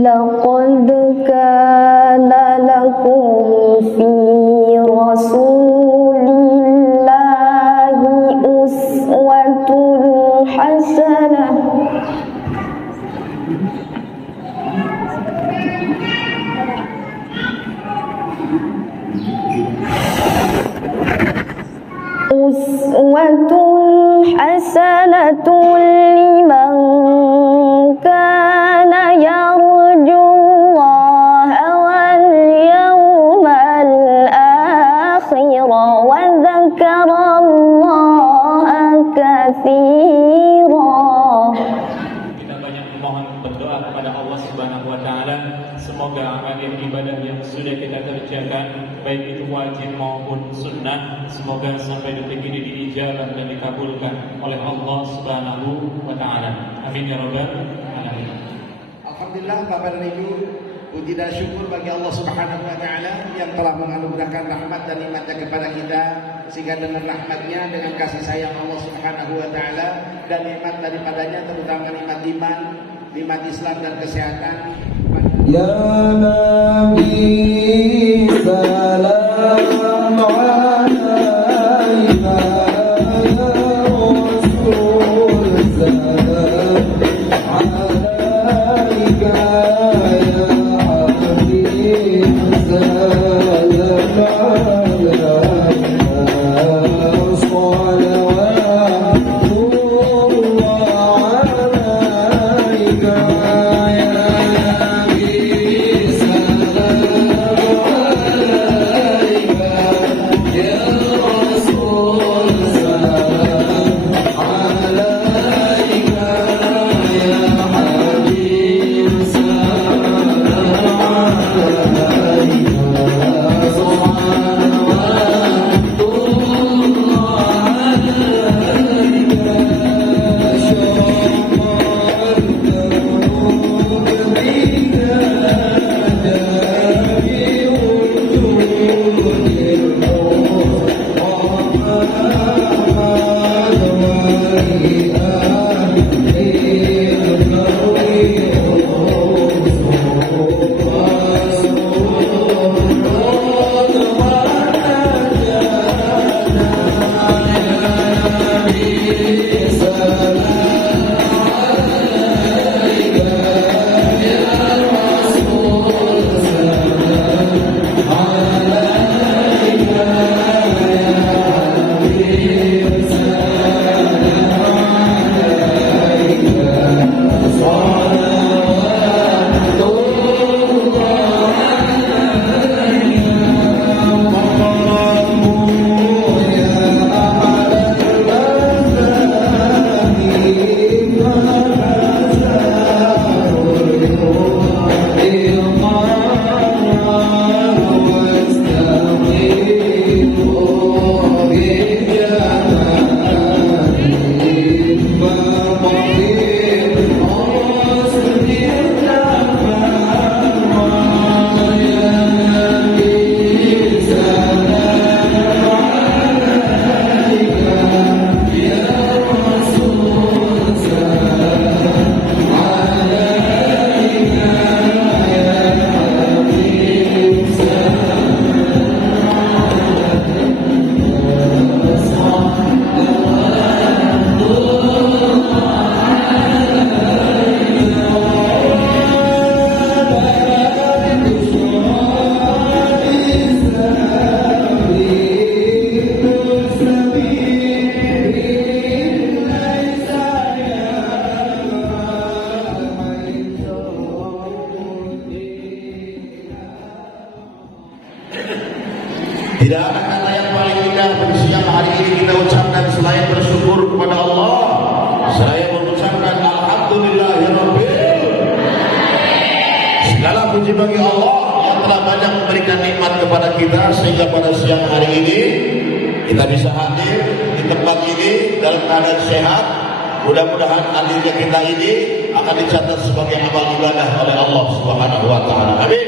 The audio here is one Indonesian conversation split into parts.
لقد كان لكم في رسول الله أسوة حسنة لمن كان يرجو الله واليوم الآخر وذكر الله كثيرا. Kita banyak memohon berdoa kepada Allah Subhanahu wa taala, semoga amal ibadah yang sudah kita kerjakan baik itu wajib maupun sunnah, semoga sampai detik ini diijabah dan dikabulkan oleh Allah Subhanahu wa taala. Amin ya rabbal alamin. Alhamdulillah, Bapak dan Ibu, puji dan syukur bagi Allah Subhanahu wa taala yang telah menganugerahkan rahmat dan nikmat-Nya kepada kita, sehingga dengan rahmat-Nya, dengan kasih sayang Allah Subhanahu wa taala dan nikmat daripadanya, terutama nikmat iman, nikmat Islam dan kesehatan. Ya Nabi salam alaika, ya Rasul salam alaika, ya Habib salam alaika, salawatullah alaika. Tidak ada kata yang paling indah pada siang hari ini kita ucapkan selain bersyukur kepada Allah, selain mengucapkan alhamdulillahirabbil. Segala puji bagi Allah yang telah banyak memberikan nikmat kepada kita sehingga pada siang hari ini kita bisa hadir di tempat ini dalam keadaan sehat. Mudah-mudahan hadirnya kita ini akan dicatat sebagai amal ibadah oleh Allah Subhanahu wa taala. Amin.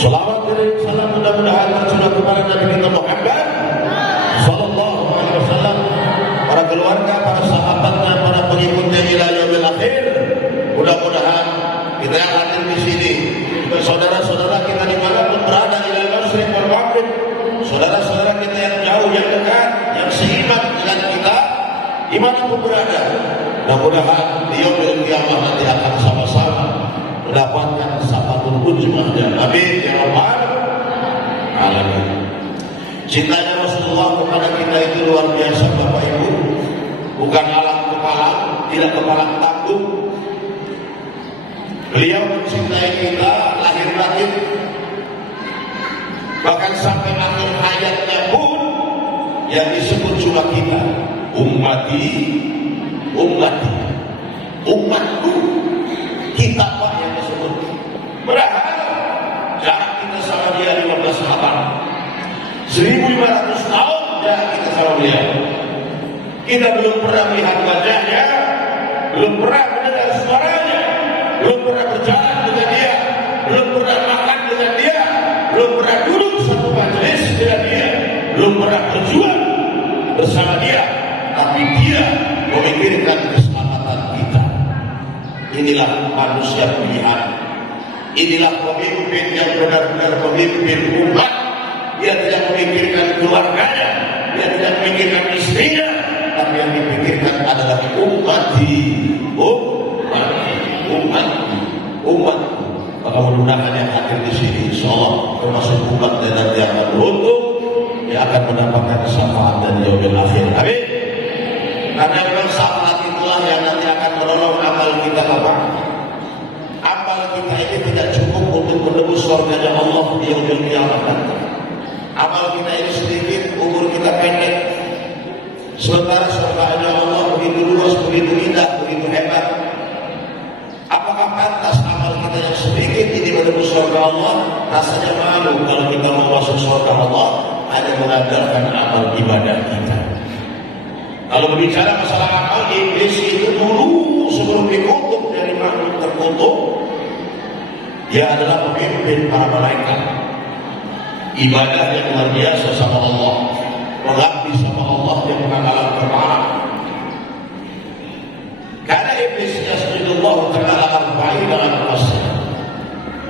Salawat dan salam mudah-mudahan tercurah kepada Nabi kita Muhammad sallallahu alaihi wasallam, para keluarga, para sahabatnya, para pengikutnya ila yaumil akhir. Mudah-mudahan kita yang hadir di sini, saudara-saudara kita dimanapun berada, ila masyriq wal maghrib, saudara-saudara kita yang jauh, yang dekat, yang seiman dengan kita, dimanapun berada, mudah-mudahan di yaumil qiyamah nanti akan sama-sama mendapatkan syafatul ujmahnya. Amin ya rabbal alamin. Cintanya Rasulullah kepada kita itu luar biasa Bapak Ibu, bukan alam kepala, tidak kepala tanggung. Beliau mencintai kita lahir batin, bahkan sampai akhir hayatnya pun yang disebut cuma kita, ummati, ummati, umatku. Kita Pak yang disebut. Padahal jarak kita sama dia 15 abad, 1500 tahun jarak kita sama dia. Kita belum pernah melihat wajahnya, belum pernah mendengar suaranya, belum pernah berjalan dengan dia, belum pernah makan dengan dia, belum pernah duduk satu majelis dengan dia, belum pernah berjuang bersama dia, tapi dia memikirkan keselamatan kita. Inilah manusia pilihan. Inilah pemimpin yang benar-benar pemimpin umat. Dia tidak memikirkan keluarganya, dia tidak memikirkan istrinya, tapi yang dipikirkan adalah ummati, umat. Maka mudah-mudahan yang hadir di sini, insyaallah termasuk umat dan nanti akan beruntung, yang akan mendapatkan syafaat dan yaumil akhir. Amin. Karena memang syafaat itulah yang nanti akan menolong amal kita Bapak. Amal kita ini tidak cukup untuk menembus surganya Allah di yaumil qiyamah nanti. Amal kita ini sedikit, umur kita pendek. Sementara surganya Allah begitu luas, begitu indah, begitu hebat. Apakah pantas amal kita yang sedikit ini menembus surga Allah? Rasanya malu kalau kita mau masuk surga Allah hanya mengandalkan amal ibadah kita. Kalau berbicara masalah amal, iblis itu dulu sebelum dikutuk dari makhluk terkutuk, dia adalah pemimpin para malaikat. Ibadahnya luar biasa sama Allah, mengabdi sama Allah yang mengangkat kepala. Karena iblisnya Allah Ta'ala al-Ba'id al-Qasir.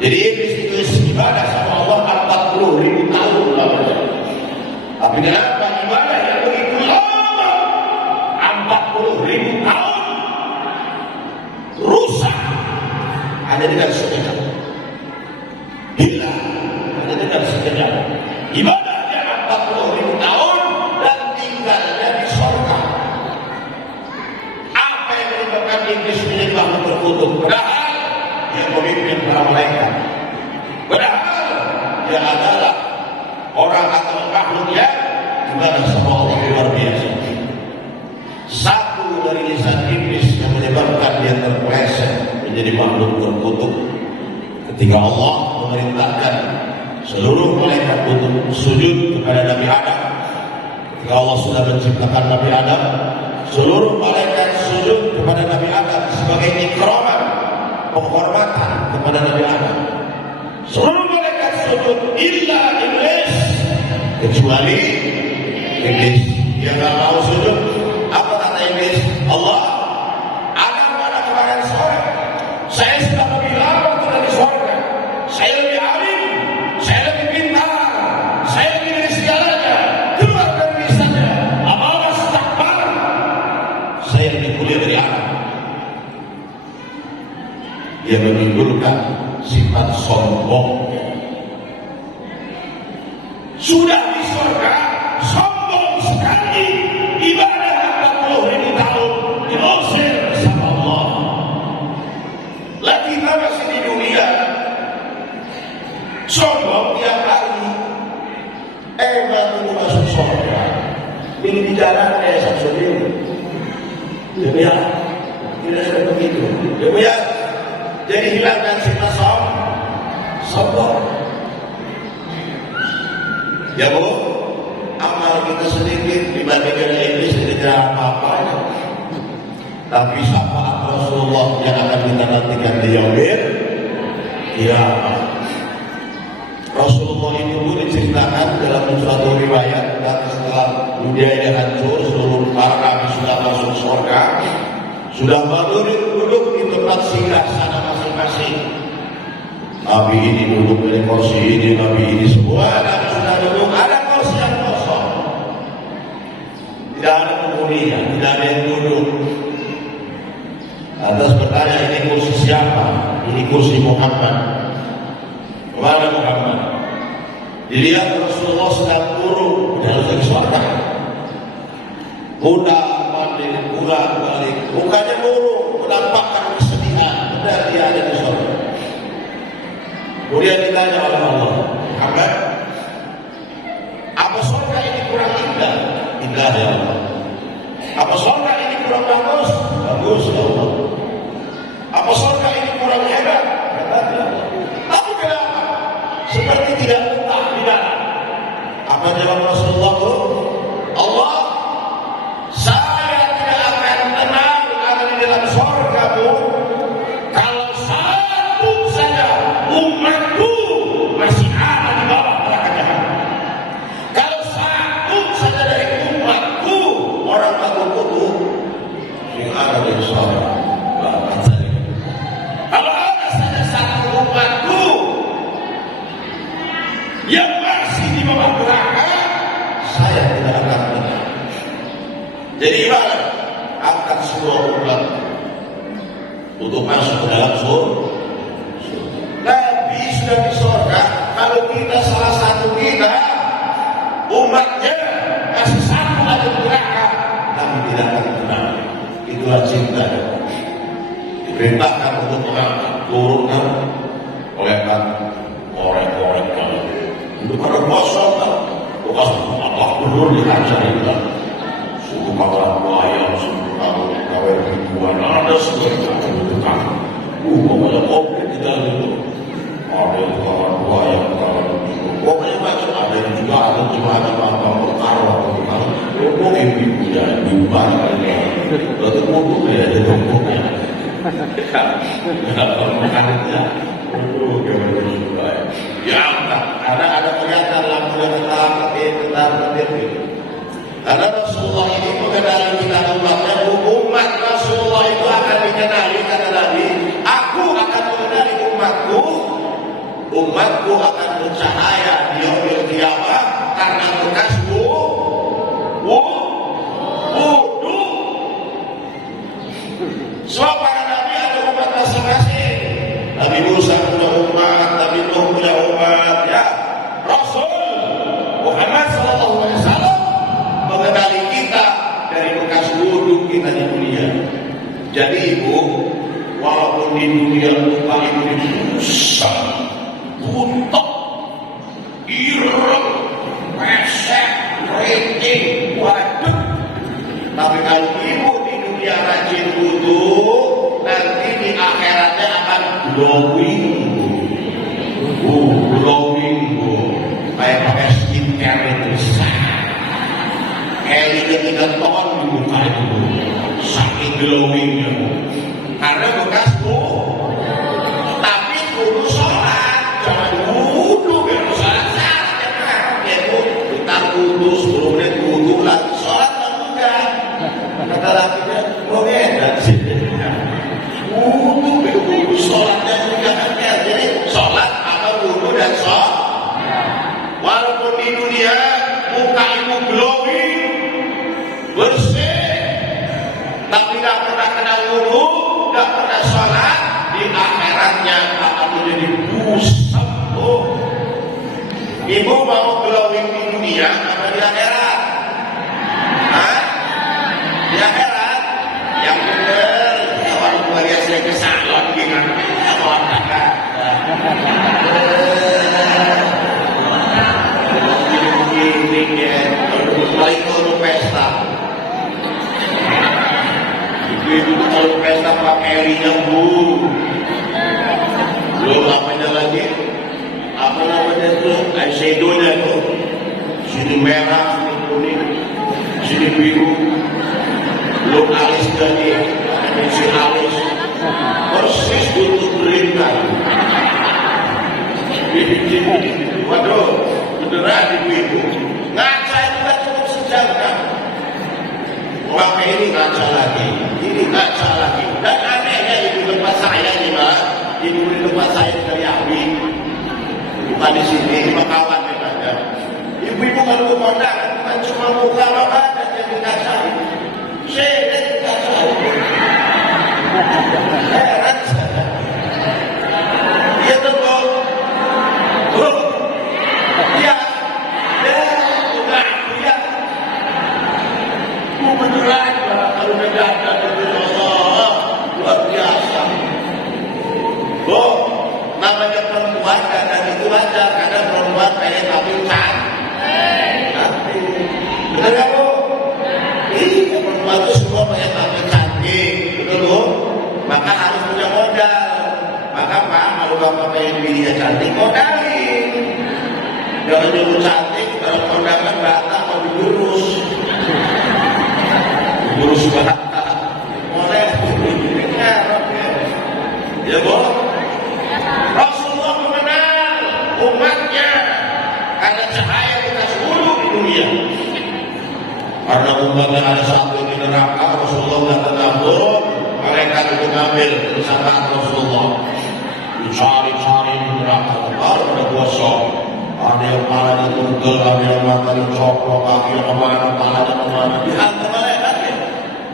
Jadi iblis itu ibadah sama Allah 40.000 tahun lamanya. Tapi kenapa ibadah yang begitu lama, 40.000 tahun, rusak hanya dengan sekejap, hilang hanya dengan sekejap. Ibadahnya 40.000 tahun dan tinggalnya di surga. Apa yang menyebabkan iblis menjadi makhluk terkutuk? Padahal dia memimpin para malaikat. Padahal dia adalah orang atau makhluk yang ibadah sama Allah luar biasa. Satu dari lisan iblis yang menyebabkan dia terpeleset menjadi makhluk terkutuk ketika Allah memerintahkan seluruh malaikat untuk sujud kepada Nabi Adam. Ketika Allah sudah menciptakan Nabi Adam, seluruh malaikat sujud kepada Nabi Adam sebagai ikraman, penghormatan kepada Nabi Adam. Seluruh malaikat sujud illa iblis, kecuali iblis. Dia tidak mau sujud. Apa kata iblis? Allah, Adam pada kemarin sore, saya sudah lebih lama tidak di surga. Saya lebih alim, saya lebih pintar, saya lebih dari segalanya. Keluar dari lisannya, amal istakbar. Saya lebih mulia dari Adam. Dia menimbulkan sifat sombong. Sudah di surga, sombong sekali, ibadah 40.000 tahun diusir sama Allah. Lagi kita masih di dunia, sombong tiap hari, Demikian, tidak ada begitu. Demikian, jadi hilangkan sifat sombong. Ya Bu, amal kita sedikit dibandingkan iblis tidak apa-apanya. Tapi syafaat Rasulullah yang akan kita nantikan di yaumil kiamat. Rasulullah itu pun diceritakan dalam suatu riwayat setelah dunia ini hancur, seluruh para nabi sudah masuk surga, sudah duduk di tempat singgah sana masing-masing. Nabi ini duduk di kursi ini, nabi ini semua nabi sudah duduk, ada kursi yang kosong, tidak ada penghuninya, tidak ada yang duduk. Atas bertanya, ini kursi siapa? Ini kursi Muhammad. Kemana Muhammad? Dilihat Rasulullah sedang turun dari surga. Kuda balik, mukanya murung, menampakkan kesedihan. Benar dia ada di surga. Kemudian ditanya oleh Allah, Muhammad, apa surga ini kurang indah? Indah ya Allah. Apa surga ini kurang bagus? Bagus ya Allah. Apa surga ini kurang hebat? Hebat ya Allah. Tapi kenapa? Seperti tidak betah di dalam. Apa jawab Rasulullah? Allah, saya tidak akan tenang ada di dalam surgamu kalau satu saja umatku masih ada di bawah neraka jahanam. Kalau satu saja dari umatku orang aku kutuk yang ada di surga. Kalau ada saja satu umatku yang masih di bawah neraka, saya tidak akan tenang. Jadi gimana? Angkat semua umat untuk masuk ke dalam surga. Nabi sudah di surga. Kalau kita salah satu kita umatnya masih satu ada di neraka, kami tidak akan tenang. Itulah cinta. Diperintahkan untuk mengangkat, turunkan, olehkan, korek-korek kami. Untuk pada kosong, bukan Allah benar diajar itu. Suku kawan ayam, suku kawan ribuan, ada sebenarnya itu kan. Pokoknya komplit kita itu. Ada kawan ayam, kawan ribu. Pokoknya macam ada yang juga ada macam bertaruh. Pokok ibu punya bimban kali. Berarti pokok ya ada pokoknya. Kenapa makannya? Ya, ada kelihatan lampu yang tetap. Karena Rasulullah ini mengenali kita umatnya, umat Rasulullah itu akan dikenali kata Nabi. Aku akan mengenali umatku akan bercahaya di yaumil kiamat karena bekas wudu. Sebab para nabi ada umat masing-masing. Nabi Musa punya umat, Nabi Nuh punya umat, ya. Rasul Muhammad SAW mengenali kita dari bekas wudu kita di dunia. Jadi ibu, walaupun di dunia muka ibu dirusak, buntok, ireng, pesek, keriting, waduk. Tapi kalau ibu di dunia rajin wudu, nanti di akhiratnya akan glowing, kayak pakai skincare itu Kelly 3 ton di muka itu, saking glowingnya. Karena bekas tapi kudu sholat, jangan wudu biar sholat salah. Yaitu kita wudu 10 menit wudu lagi sholat enggak. Kata lakinya, kok edan sih? Wudu biar wudu sholatnya juga enggak. Jadi sholat atau wudu dan sholat. Walaupun di dunia muka ibu glowing, bersih, tapi tidak pernah kena wudu, tidak pernah sholat, di akhiratnya akan menjadi busuk. Ibu mau glowing di dunia atau di akhirat? Hah? Di akhirat? Yang benar, kawan keluarga saya ke salon gimana? Kawan kakak. Ini ya, balik ke pesta. Itu kalau pesta pakai rinya bu. Belum apanya lagi? Apa namanya itu? Eyeshadow-nya itu. Sini merah, sini kuning, sini biru. Belum alis tadi, ada si alis. Persis untuk berikan. Waduh, beneran ibu-ibu. Ngaca itu kan cukup sejam kan? Maka ini ngaca lagi, ini ngaca lagi. Dan anehnya ibu tempat saya nih Mbak, ibu di tempat saya dari Abi. Bukan di sini, di kawan memangnya. Ibu-ibu kalau pemandangan bukan cuma muka badan yang dikacain. Saya dikacain. Heran saya. Dia betul. Ya, udah, ya. Beneran kalau mendadak itu Allah luar biasa. Oh, namanya perempuan kadang itu aja, kadang perempuan pengen tapi cantik. Benar ya bu? Iya, perempuan itu semua pengen tapi cantik, betul bu? Maka harus punya modal. Maka Pak, kalau bapak pengen bininya cantik, modalin. Jangan dulu cantik, kalau kondangan batak mau diurus. Urus batak, boleh ya bu. Rasulullah mengenal umatnya karena cahaya kita seluruh di dunia. Karena umatnya ada satu di neraka, Rasulullah datang kabur, mereka itu ngambil bersama Rasulullah. Dicari-cari di neraka, baru ada gosok. Ada yang palanya tunggal, ada yang matanya coplok, kaki yang kemana, palanya kemana, dihantar mereka.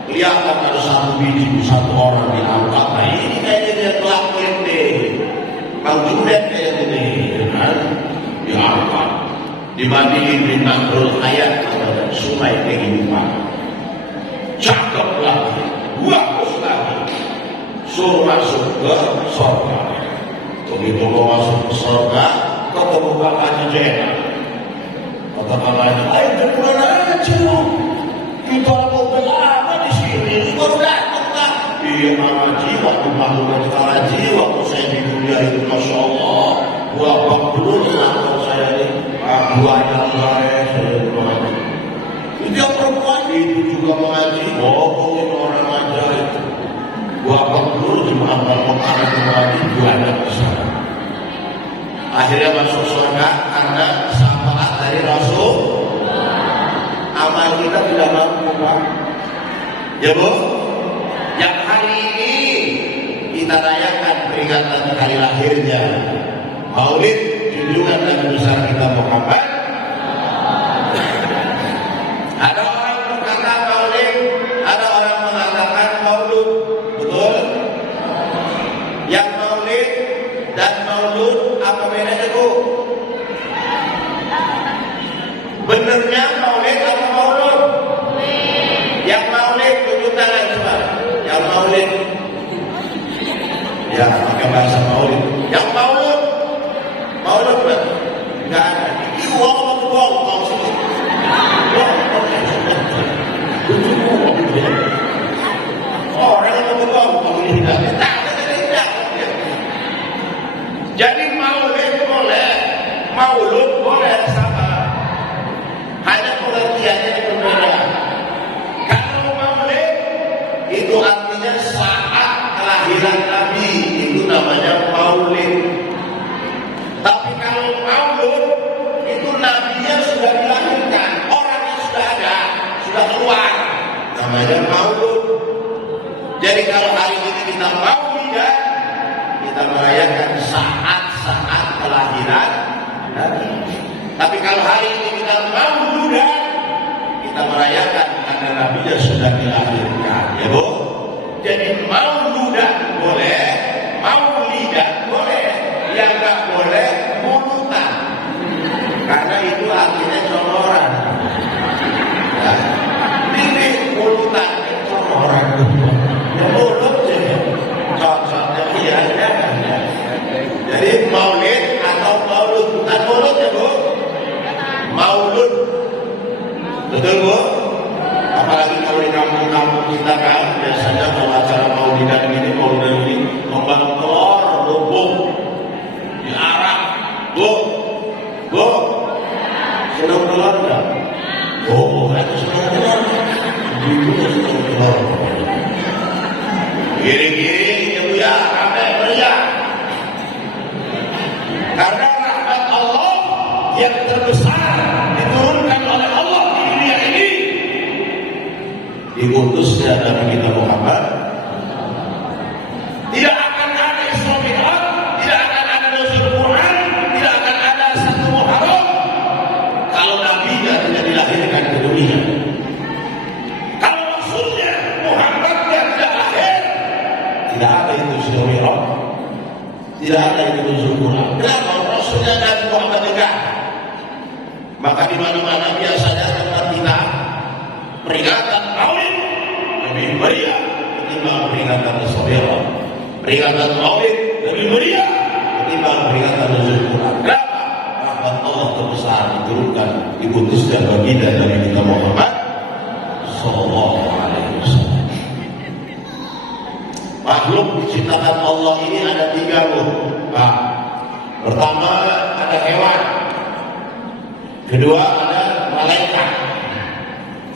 Kelihatan ada satu biji, satu orang diangkat. Nah ini kayaknya dia kelakuin deh. Bang Judet kayak gini, kan? Diangkat. Dibandingin di Nahrul Hayat pada sungai kehidupan. Cakep lagi, bagus lagi. Suruh masuk ke surga. Begitu mau masuk ke surga, ketemu kakaknya Jenna. Kata kakaknya, ayo pulang aja. Kita mau berlama di sini, baru datang lah. Iya ngaji, waktu bangun ngaji, waktu saya di dunia itu Masya Allah. Wabak belum atau saya ini, buahnya saya berdoa. Itu yang perempuan itu juga mengaji, ngomongin orang aja itu. Wabak belum cuma makanan mengaji, buahnya besar. Akhirnya masuk surga karena syafaat dari Rasul. Amal kita tidak mampu Pak. Ya bu, yang hari ini kita rayakan peringatan hari lahirnya Maulid junjungan Nabi besar kita Muhammad. Ada orang berkata Maulid, ada orang mengatakan Maulud, betul? Yang Maulid dan Maulud apa bedanya bu? Benernya Maulid apa Maulud? Yang Maulid tunjuk tangan coba. Yang Maulid. Ya, pakai bahasa Maulid. Yang Maulud. Maulud kan? Enggak ada. Ini uang apa uang? Uang sini. Orang yang uang Maulid tidak. Jadi Maulid boleh, Maulud boleh sama. Hanya pengertiannya berbeda. Kalau Maulid itu artinya saat kelahiran Nabi, itu namanya Maulid. Tapi kalau Maulud itu Nabinya sudah dilahirkan, orangnya sudah ada, sudah keluar, namanya Maulud. Jadi kalau hari ini kita Maulidan, kita merayakan saat-saat kelahiran Nabi. Tapi kalau hari ini kita Mauludan, kita merayakan karena Nabi sudah dilahirkan, ya bu. Jadi Mauludan boleh, Maulidan boleh, yang nggak boleh mulutan, karena itu artinya coloran. Nah, ini mulutan coloran, ya mulut ya, cocoknya iya ya. Jadi Maulid atau Maulud, bukan mulut ya bu. Maulud, betul bu? Apalagi kalau di kampung-kampung kita kan ya, biasanya kalau acara maulidan ini kembang telur lubuk diarak. Bu, senang telur enggak? Oh, itu senang telur. Itu senang telur. Giring-giring ya Bu ya, ramai meriah. Karena rahmat Allah yang terbesar diturunkan oleh Allah di dunia ini, diutusnya Nabi kita Muhammad. Tidak akan ada Isra Mi'raj, tidak akan ada nuzul Quran, tidak akan ada satu Muharram kalau Nabi-Nya tidak dilahirkan ke dunia. Kalau Rasulnya Muhammadnya tidak lahir, tidak ada itu Isra Mi'raj, tidak ada itu nuzul Quran. Kenapa? Rasulnya Nabi Muhammad juga. Maka di mana-mana biasanya tempat kita peringatan Maulid lebih meriah ketimbang peringatan Isra Mi'raj. Peringatan Maulid lebih meriah ketimbang peringatan nuzul Quran. Kenapa? Rahmat Allah terbesar diturunkan, diputuskan baginda Nabi kita Muhammad sallallahu alaihi wasallam. Makhluk diciptakan Allah ini ada 3 loh. Nah, pertama ada hewan, kedua ada malaikat,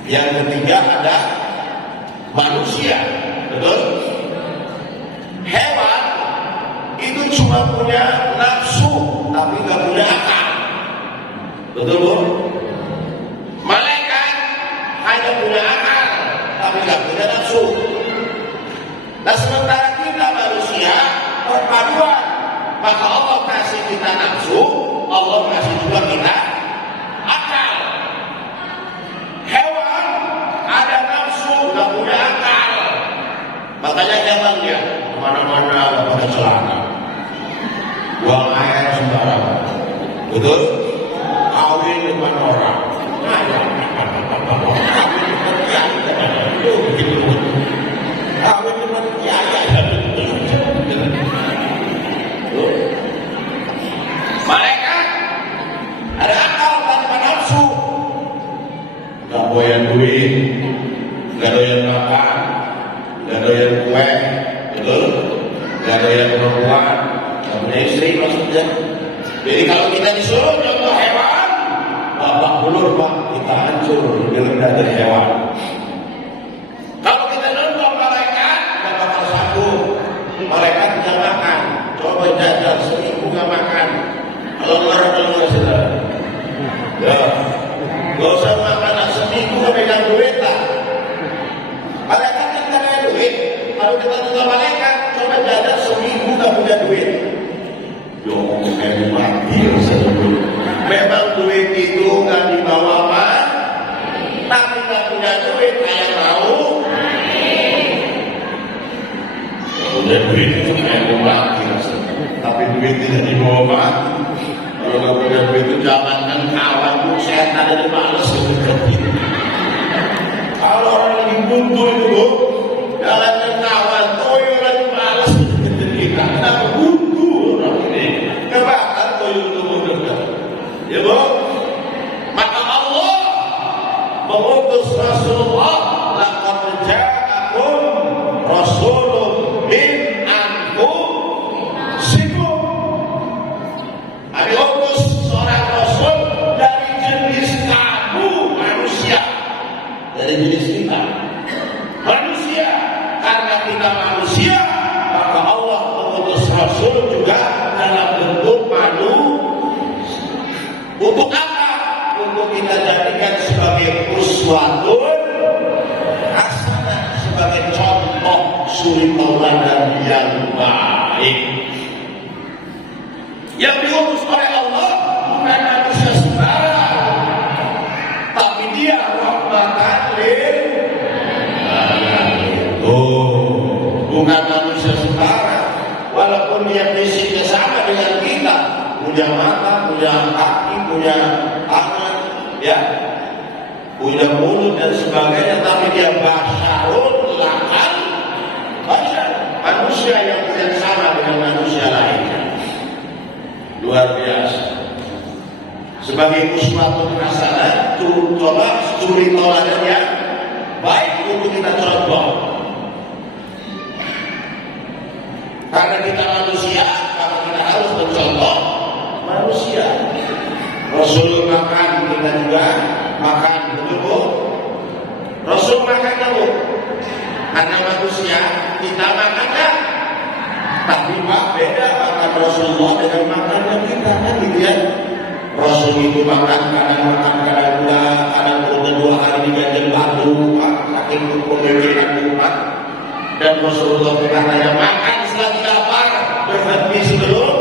yang ketiga ada manusia. Betul? Hewan itu cuma punya nafsu tapi nggak punya akal. Betul Bu? Malaikat hanya punya akal tapi nggak punya nafsu. Nah sementara kita manusia perpaduan, maka Allah kasih kita nafsu, Allah kasih juga kita akal. Hewan ada nafsu, nggak punya akal. Makanya hewan dia kemana-mana pakai celana, buang air sembarangan. Betul? Kawin dengan orang, kawin dengan kiai. Malaikat ada akal tanpa nafsu, nggak doyan duit, nggak doyan makan, nggak doyan kue, betul? Nggak doyan perempuan, nggak punya istri maksudnya. Jadi kalau kita disuruh contoh hewan, babak belur Pak, kita hancur lebih rendah dari hewan. Kalau kita contoh malaikat, nggak bakal sanggup. Malaikat nggak makan, coba jajal seminggu nggak makan. Kalau nggak saudara, ya, nggak usah makan seminggu nggak pegang duit lah. Malaikat kan nggak ada duit. Kalau kita contoh malaikat, coba jajal seminggu nggak punya duit. Yo, kayak mati sebelum. Memang duit itu nggak dibawa Pak, tapi nggak punya duit kayak mau. Punya duit itu kayak mati, tapi duit tidak dibawa Pak. Kalau nggak punya duit itu jangankan kawan pun setan ada males gitu. Kalau orang lagi buntu itu, jangankan kawan, toyo lagi males gitu. Kenapa buntu orang ini? Kebakar toyo itu mundur. Ya Bu, maka Allah mengutus Rasulullah, laqad ja'akum rasulun min anfusikum. Ada utus seorang rasul dari jenis kamu manusia, dari jenis kita manusia. Karena kita manusia, maka Allah mengutus rasul juga dalam bentuk manusia. Untuk apa? Untuk kita jadikan sebagai uswatun hasanah, sebagai contoh suri tauladan yang baik. Yang diutus oleh Allah bukan manusia sembarang, tapi dia rahmatan lil alamin. Bukan manusia sembarang, walaupun dia fisiknya sama dengan kita, punya mata, punya kaki, punya tangan, ya, punya mulut dan sebagainya, tapi dia basyarun lakan basyar, manusia yang tidak sama dengan manusia lainnya. Luar biasa. Sebagai uswatun hasanah, coba suri tauladan yang baik untuk kita contoh. manusia, kita makannya. Tapi Pak, beda makan Rasulullah dengan makannya kita kan gitu ya. Rasul itu makan kadang enggak, kadang udah 2 hari diganjel batu, Pak, saking pemikiran umat. Dan Rasulullah katanya makan selagi lapar, berhenti sebelum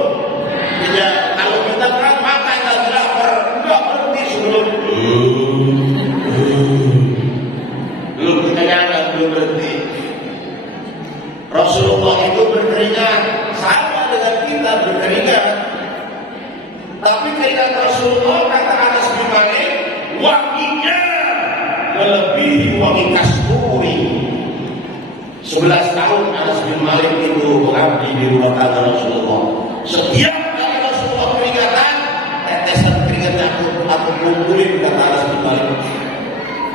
tidak. Kalau kita kan makan lagi lapar, enggak berhenti sebelum belum kita nyangka belum berhenti. Rasulullah itu berkeringat sama dengan kita berkeringat. Tapi keringat Rasulullah kata Anas bin Malik, wanginya melebihi wangi kasturi. 11 tahun Anas bin Malik itu mengabdi di rumah tangga Rasulullah. Setiap kali Rasulullah keringatan, tetesan keringatnya aku kumpulin kata Anas bin Malik.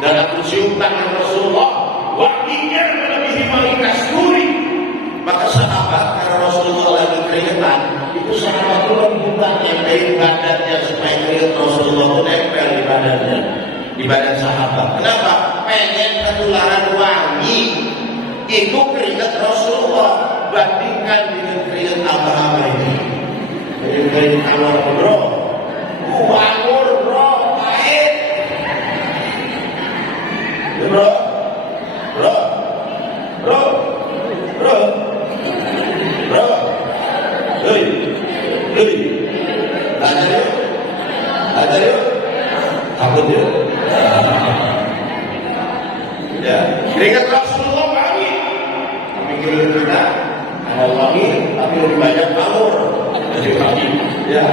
Dan aku cium tangan Rasulullah, wanginya melebihi wangi kasturi. Maka sahabat karena Rasulullah lagi keringatan, itu sahabat itu rebutan nempelin badannya supaya keringat Rasulullah itu nempel di badannya, di badan sahabat. Kenapa? Pengen ketularan wangi. Itu keringat Rasulullah. Bandingkan dengan keringat Abah ini. Keringat awal bro, anggur bro, pahit. Bro, bro, bro, bro. Bro, hei, ada yuk, takut yuk. Ya, keringat Rasulullah wangi. Tapi keringat kita ada wangi, tapi lebih banyak anggur. Jadi wangi. Ya,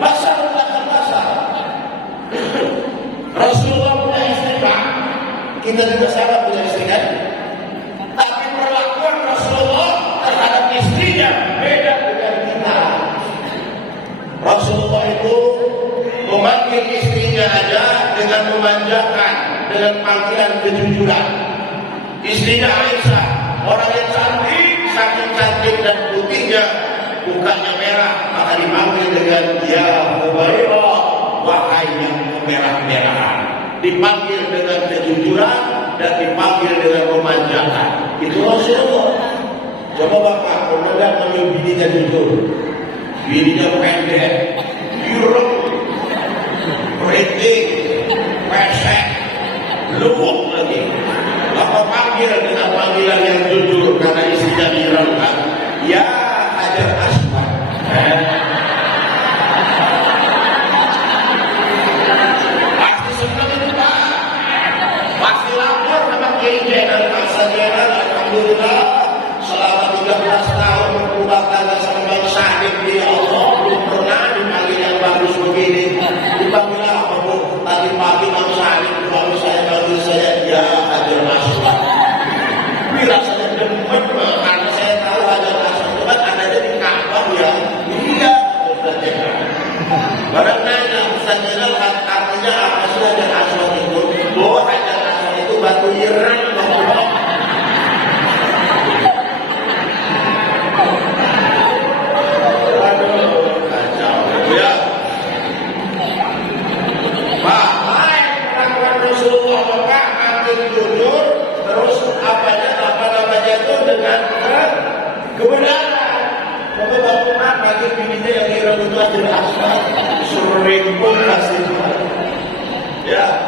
basah bukan basah. Rasulullah punya istri Pak. Kita juga sama punya istri kan? Tapi perlakuan Rasulullah terhadap istrinya beda dengan kita. Rasulullah itu memanggil istrinya aja dengan memanjakan, dengan panggilan kejujuran. Istrinya Aisyah, orang yang cantik, saking cantik dan putihnya, mukanya merah, maka dipanggil dengan ya Hubairah, wahai yang kemerah-merahan. Dipanggil dengan kejujuran dan dipanggil dengan memanjakan. Itu Rasulullah. Coba Bapak, pernah nggak manggil bininya jujur? Bininya pendek, ireng, keriting, pesek, luwuk lagi. Bapak panggil dengan panggilan yang jujur karena istrinya ireng kan? Ya Hajar Aswad. Pasti senang itu Pak. Pasti lapor sama Kiai Jenal, Masa Jenal, alhamdulillah. Selama 13 tahun berubah tangga sama Bang Syahid di Allah belum pernah dipanggil yang bagus begini. Dipanggil apa Bu? Tadi pagi Bang Syahid panggil saya ya Hajar Aswad. Bila saya demen karena saya tahu Hajar Aswad itu kan adanya di Ka'bah ya. Iya Ustaz Jenal. Barang nanya Ustaz Jenal artinya apa sih Hajar Aswad itu? Bahwa Hajar Aswad itu batu ireng. Kebenaran. Coba Bapak bagi bininya yang ireng itu Hajar Aswad, suruh rimpun kasih. Ya,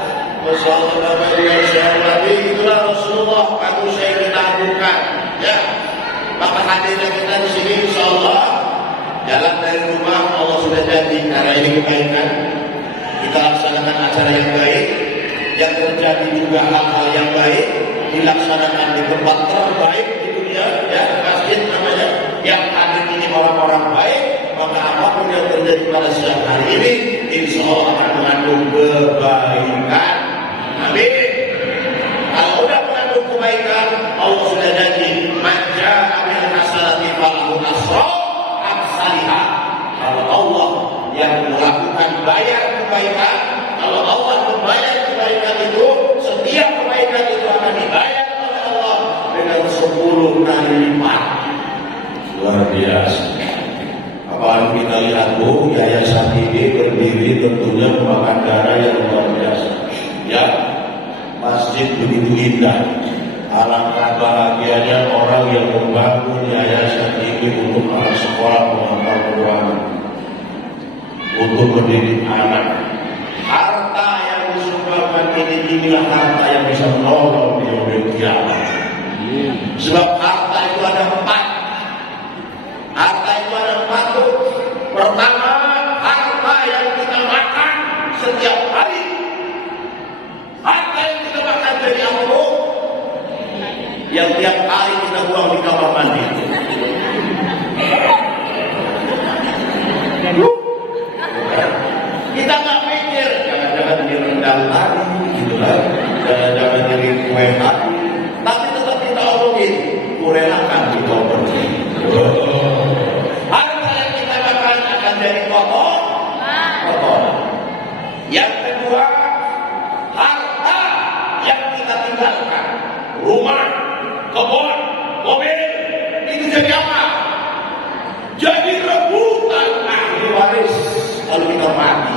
Masya Allah, Bapak yang saya hormati, itulah Rasulullah. Aku saya kita bukan. Ya, maka hadirnya kita di sini, Insya Allah, jalan dari rumah Allah sudah jadi. Karena ini kebaikan, kita laksanakan acara yang baik, yang terjadi juga hal-hal yang baik, dilaksanakan di tempat terbaik di dunia, ya masjid namanya, yang hadir ini orang-orang baik, maka apapun yang terjadi pada siang hari ini, insya Allah akan mengandung kebaikan. Amin. Kalau udah mengandung kebaikan, Allah sudah janji, manja amil hasanati falahu asra amsalihah. Kalau Allah yang melakukan bayar kebaikan, kalau Allah membayar kebaikan itu, setiap kebaikan itu akan dibayar oleh Allah dengan 10 kali lipat. Luar biasa. Apalagi kita lihat yayasan ini berdiri tentunya memakan darah yang luar biasa. Ya, masjid begitu indah, Alangkah bahagianya orang yang membangun yayasan ini untuk anak sekolah menghafal Quran, untuk mendidik anak. Harta yang disumbangkan inilah harta yang bisa menolong di yaumil kiamat. Sebab harta itu ada 4. Harta itu ada 4 tuh. Pertama, harta yang kita makan setiap hari. Harta yang kita makan dari apa? Yang tiap hari kita buang di kamar mandi. Kita nggak mikir, jangan-jangan di rendang tadi, gitu kan? Jangan-jangan jadi kue tadi. Tapi tetap kita omongin, kurelakan di koper. Harta yang kita makan akan jadi kotor. Yang kedua, harta yang kita tinggalkan, rumah, kebun, mobil, itu jadi apa? Jadi rebutan ahli waris kalau kita mati.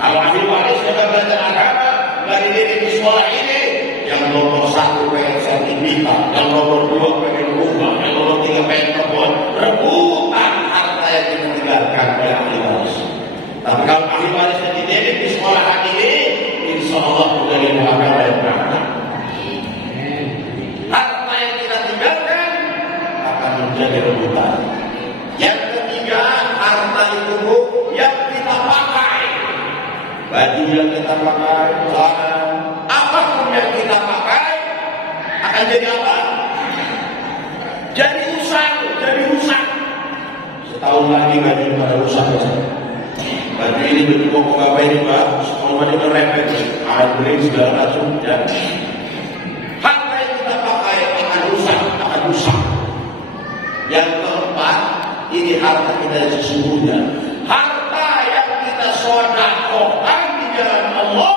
Kalau ahli waris kita belajar agama, dari di sekolah ini, yang nomor 1 pengen sertifikat, yang nomor 2 pengen rumah, yang nomor 3 pengen kebun. Rebutan harta yang kita tinggalkan oleh ahli waris. Tapi kalau ahli waris yang dididik di sekolah ini, insya Allah menjadi agama yang benar. Harta yang kita tinggalkan akan menjadi rebutan. Yang ketiga, harta itu yang kita pakai. Baju yang kita pakai, celana, apapun yang kita pakai akan jadi apa? Jadi rusak. Setahun lagi baju pada rusak. Baju ini baju koko apa ini Pak? Semuanya merepet, ada beli segala macam. Ya. Harta yang kita pakai akan rusak. Yang keempat, ini harta kita yang sesungguhnya. Harta yang kita sedekahkan di jalan Allah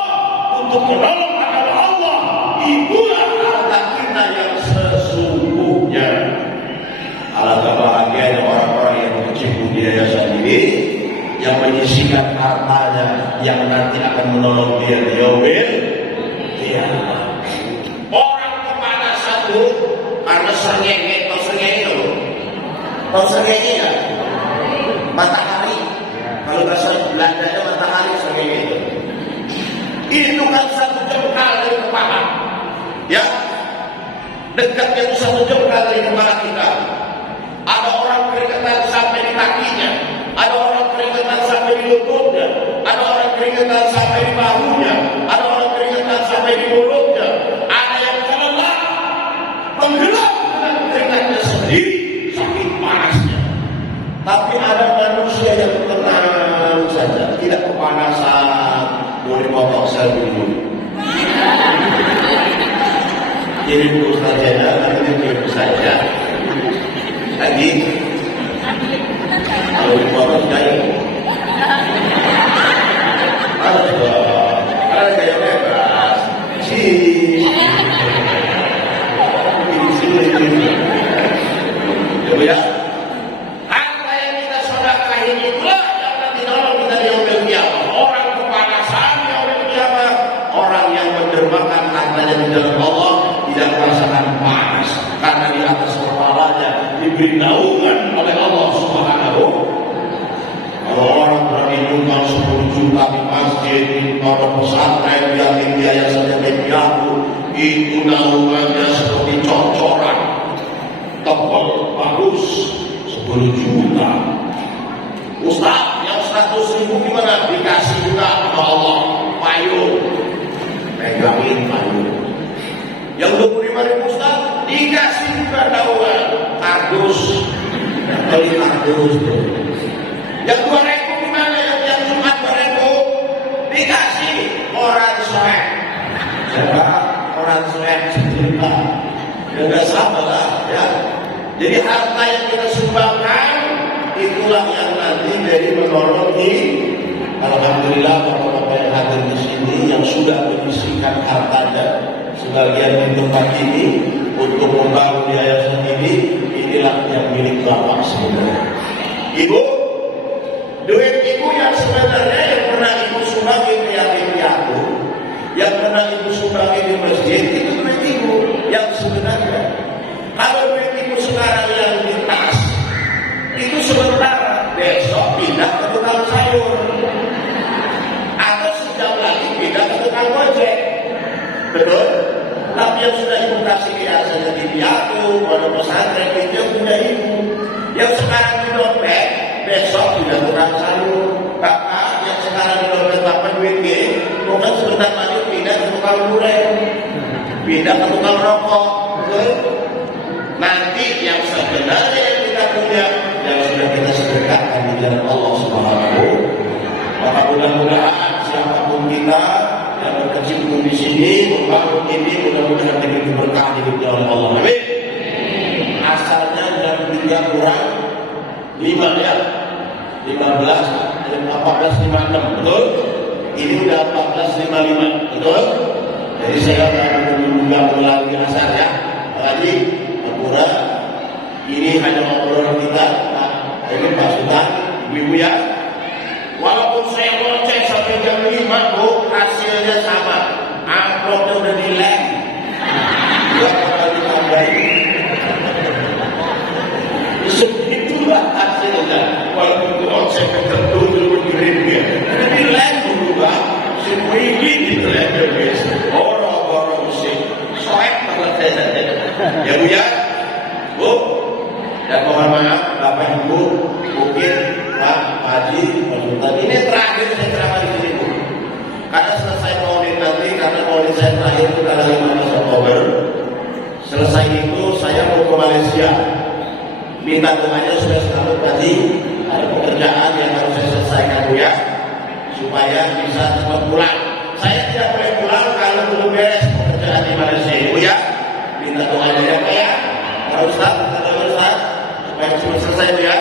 untuk menolong agama Allah, itulah harta kita yang sesungguhnya. Alangkah bahagianya orang-orang yang berkecimpung di yayasan ini, yang menyisihkan hartanya yang nanti akan menolong dia di yaumil kiamat. Orang kepanasan tuh karena sengenge ya, matahari. Kalau bahasa Belandanya matahari sengenge itu kan 1 jengkal dari kepala, ya, dekatnya itu 1 jengkal dari kepala kita. Ada orang keringetan sampai di kakinya, ada orang keringetan sampai di lututnya, ada orang keringetan sampai di bahunya, ada orang keringetan sampai di mulutnya, ada yang kelelap, tenggelam dengan keringatnya sendiri, saking panasnya. Tapi ada manusia yang tenang saja, tidak kepanasan, boleh potong selfie dulu. Jadi dulu saja, nanti dulu saja. Lagi, kalau dipotong jahit, ada gaya bebas, sini, coba ya. Harta yang kita sedekahin itulah yang nanti nolong kita di yaumil kiamat. Orang kepanasan di yaumil kiamat, orang yang mendermakan hartanya di jalan Allah tidak merasakan panas karena di atas kepalanya diberi naungan oleh Allah Subhanahu. Kalau orang berani nyumbang 10 juta di masjid, di pondok pesantren, di yayasan yatim itu naungannya seperti cor-coran, tebal, bagus, 10 juta. Ustaz, yang 100.000 gimana? Dikasih juga sama Allah, payung, pegangin payung. Yang 25.000 Ustaz, dikasih juga naungan, kardus, beli kardus. Yang 2.000 gimana? Yang cuma 2.000 dikasih orang suek. Siapa? Orang suek sejuta. Ya nggak sama lah, ya. Jadi harta yang kita sumbangkan itulah yang nanti jadi menolong. Alhamdulillah bapak-bapak yang hadir di sini yang sudah menyisihkan hartanya sebagian di tempat ini untuk membangun yayasan ini, inilah yang milik bapak sebenarnya. Ibu, duit ibu yang sebenarnya yang pernah ibu sumbangi ke yatim piatu, yang pernah ibu sumbangi di masjid, itu duit ibu. Yang tukang sayur, atau sejam lagi pindah ke tukang ojek. Betul? Tapi yang sudah ibu kasih biasanya di piatu, pondok pesantren itu yang punya ibu. Yang sekarang di dompet, besok sudah tukang sayur. Bapak yang sekarang di dompet bapak duit gini, mungkin sebentar lagi pindah ke tukang durian, pindah ke tukang rokok. Betul? Nanti yang sebenarnya yang kita punya, yang sudah kita sedekahkan di jalan Allah Subhanahu. Maka mudah-mudahan siapapun kita yang berkecimpung di sini, membangun ini, mudah-mudahan diberi berkah di jalan Allah. Amin. Asalnya jam 3 kurang 5 ya, 15, 14.56, betul? Ini udah 14.55, betul? Jadi saya akan menunggu melalui asar ya, lagi pura. Ini hanya obrolan kita. Nah, ini Pak Sultan, ibu ya. Walaupun saya ngoceh sampai jam 5, Bu, hasilnya sama. Amplopnya udah dilem. Gak bakal ditambahin. Segitulah hasilnya. Walaupun ngoceh tertentu bergirim dia. Udah dilem dulu, Pak. Semua ini dilem guys. Orang-orang musik. Soek banget saya. Ya Bu ya. Bu, dan mohon maaf Bapak Ibu, mungkin Pak Haji, Pak Sultan, ini terakhir saya ceramah di sini Bu. Karena selesai maulid nanti, karena maulid saya terakhir itu tanggal 15 Oktober. Selesai itu saya mau ke Malaysia. Minta doanya supaya selamat tadi ada pekerjaan yang harus saya selesaikan Bu ya, supaya bisa cepat pulang. Saya tidak boleh pulang kalau belum beres pekerjaan di Malaysia Bu ya. Minta doanya ya Pak ya. Ustaz, kata Ustaz, supaya cepat selesai Bu ya.